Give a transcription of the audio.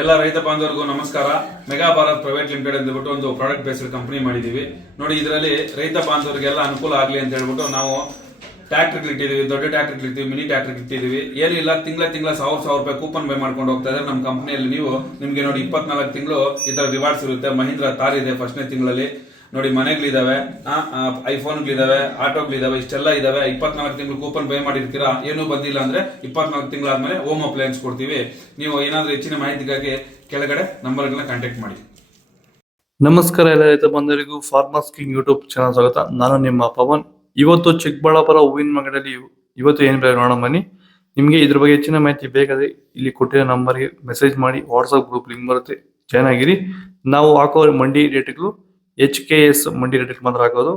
ಎಲ್ಲ ರೈತ ಬಾಂಧವರಿಗೂ ನಮಸ್ಕಾರ. ಮೆಗಾ ಭಾರತ್ ಪ್ರೈವೇಟ್ ಲಿಮಿಟೆಡ್ ಅಂದ್ಬಿಟ್ಟು ಒಂದು ಪ್ರಾಡಕ್ಟ್ ಬೇಸ್ಡ್ ಕಂಪನಿ ಮಾಡಿದೀವಿ ನೋಡಿ. ಇದರಲ್ಲಿ ರೈತ ಬಾಂಧವರಿಗೆಲ್ಲ ಅನುಕೂಲ ಆಗ್ಲಿ ಅಂತ ಹೇಳ್ಬಿಟ್ಟು ನಾವು ಟ್ರ್ಯಾಕ್ಟರ್ ಇಟ್ಟಿದೀವಿ, ದೊಡ್ಡ ಟ್ರ್ಯಾಕ್ಟರ್ ಇಟ್ಟಿದೀವಿ, ಮಿನಿ ಟ್ರ್ಯಾಕ್ಟರ್ ಇಟ್ಟಿದೀವಿ. ಏನಿಲ್ಲ, ತಿಂಗಳ 1000 ರೂಪಾಯಿ ಕೂಪನ್ ಬೈ ಮಾಡ್ಕೊಂಡು ಹೋಗ್ತಾ ಇದ್ರೆ ನಮ್ಮ ಕಂಪನಿಯಲ್ಲಿ ನಿಮ್ಗೆ ನೋಡಿ 24 ತಿಂಗಳು ಈ ತರ ರಿವಾರ್ಡ್ಸ್ ಇರುತ್ತೆ. ಮಹೀಂದ್ರ ತಾರ್ ಇದೆ ಫಸ್ಟ್ನೇ ತಿಂಗಳಲ್ಲಿ ನೋಡಿ, ಮನೆಗಳಿದಾವೆ, ಐಫೋನ್ಗಳಿದಾವೆ, ಆಟೋಗಳಿದಾವೆ, ಇಷ್ಟೆಲ್ಲ ಇದಾವೆ. 24 ತಿಂಗಳು ಕೂಪನ್ ಬೈ ಮಾಡಿರ್ತೀರಾ, ಏನೂ ಬಂದಿಲ್ಲ ಅಂದ್ರೆ 24 ತಿಂಗಳಾದ್ಮೇಲೆ ಹೋಮ್ ಅಪ್ಲಯನ್ಸ್ ಕೊಡ್ತೀವಿ. ನೀವು ಏನಾದ್ರೂ ಹೆಚ್ಚಿನ ಮಾಹಿತಿಗಾಗಿ ಕೆಳಗಡೆ ನಂಬರ್ಗಳನ್ನ ಕಾಂಟ್ಯಾಕ್ಟ್ ಮಾಡಿ. ನಮಸ್ಕಾರ ಎಲ್ಲ ರೈತ ಬಂಧುಗಳಿಗೂ ಫಾರ್ಮರ್ಸ್ ಕಿಂಗ್ ಯೂಟ್ಯೂಬ್ ಚಾನಲ್ ಸ್ವಾಗತ. ನಾನು ನಿಮ್ಮ ಪವನ್. ಇವತ್ತು ಚಿಕ್ಕಬಳ್ಳಾಪುರ ಹೂವಿನ ಮಾರ್ಕೆಟಲ್ಲಿ ಇವತ್ತು ಏನ್ ಬೆಲೆ ನೋಡೋಣ ಬನ್ನಿ. ನಿಮಗೆ ಇದ್ರ ಬಗ್ಗೆ ಹೆಚ್ಚಿನ ಮಾಹಿತಿ ಬೇಕಾದ್ರೆ ಇಲ್ಲಿ ಕೊಟ್ಟಿರೋ ನಂಬರ್ಗೆ ಮೆಸೇಜ್ ಮಾಡಿ, ವಾಟ್ಸ್ಆಪ್ ಗ್ರೂಪ್ ಲಿಂಕ್ ಬರುತ್ತೆ, ಜಾಯ್ನ್ ಆಗಿರಿ. ನಾವು ಹಾಕೋ ಮಂಡಿ ರೇಟ್ಗಳು HKS ಮಂಡಿ ರೇಟ್ ಮಾತ್ರ ಹಾಕೋದು.